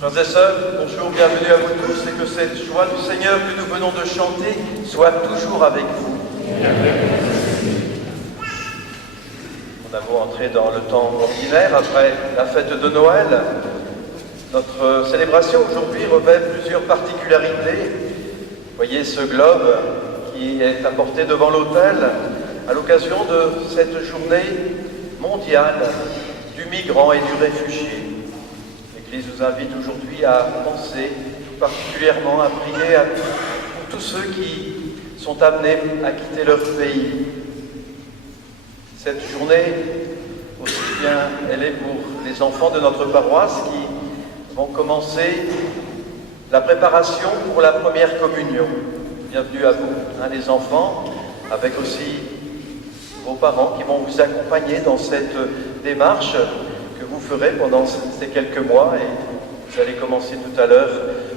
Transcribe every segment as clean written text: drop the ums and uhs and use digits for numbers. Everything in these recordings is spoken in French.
Frères et sœurs, bonjour, bienvenue à vous tous et que cette joie du Seigneur que nous venons de chanter soit toujours avec vous. Nous avons entré dans le temps ordinaire après la fête de Noël. Notre célébration aujourd'hui revêt plusieurs particularités. Voyez ce globe qui est apporté devant l'autel à l'occasion de cette journée mondiale du migrant et du réfugié. L'Église nous invite aujourd'hui à penser particulièrement, à prier pour tous ceux qui sont amenés à quitter leur pays. Cette journée, aussi bien, elle est pour les enfants de notre paroisse qui vont commencer la préparation pour la première communion. Bienvenue à vous, les enfants, avec aussi vos parents qui vont vous accompagner dans cette démarche que vous ferez pendant ces quelques mois et vous allez commencer tout à l'heure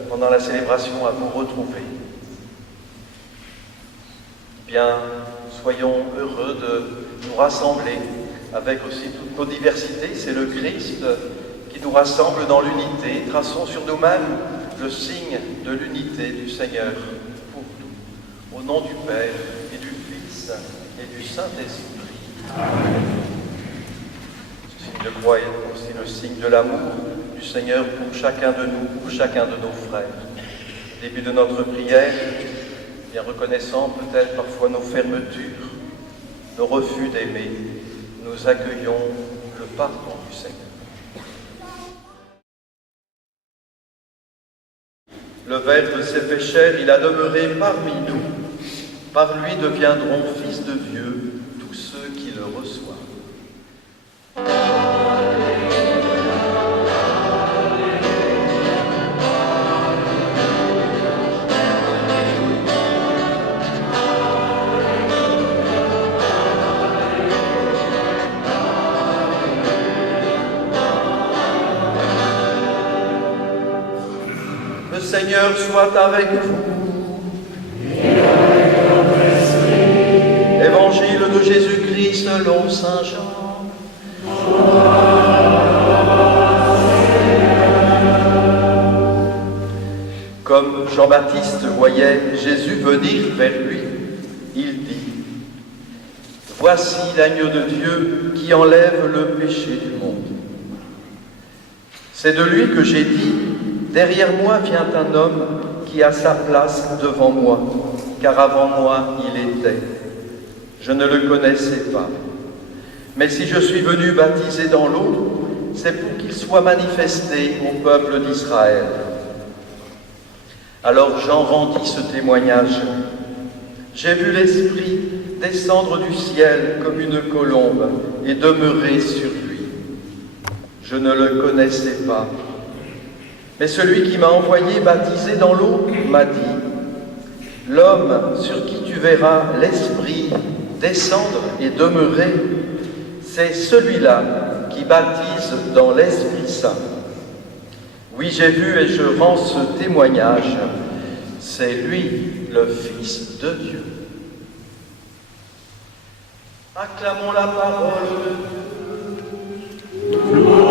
pendant la célébration à vous retrouver. Bien, soyons heureux de nous rassembler avec aussi toutes nos diversités. C'est le Christ qui nous rassemble dans l'unité. Traçons sur nous-mêmes le signe de l'unité du Seigneur pour nous. Au nom du Père et du Fils et du Saint-Esprit. Amen. Ce signe de croix est aussi le signe de l'amour du Seigneur pour chacun de nous, pour chacun de nos frères. Au début de notre prière, bien reconnaissant peut-être parfois nos fermetures, nos refus d'aimer, nous accueillons le pardon du Seigneur. Le Verbe s'est fait chair, il a demeuré parmi nous. Par lui deviendront fils de Dieu tous ceux qui le reçoivent. Le Seigneur soit avec vous. Évangile de Jésus-Christ selon Saint Jean. Comme Jean-Baptiste voyait Jésus venir vers lui, il dit : « Voici l'agneau de Dieu qui enlève le péché du monde. C'est de lui que j'ai dit : derrière moi vient un homme qui a sa place devant moi, car avant moi il était. Je ne le connaissais pas. Mais si je suis venu baptiser dans l'eau, c'est pour qu'il soit manifesté au peuple d'Israël. » Alors Jean rendit ce témoignage. « J'ai vu l'Esprit descendre du ciel comme une colombe et demeurer sur lui. Je ne le connaissais pas. Mais celui qui m'a envoyé baptiser dans l'eau m'a dit : l'homme sur qui tu verras l'Esprit descendre et demeurer, c'est celui-là qui baptise dans l'Esprit Saint. Oui, j'ai vu et je rends ce témoignage, c'est lui le Fils de Dieu. » Acclamons la parole de Dieu.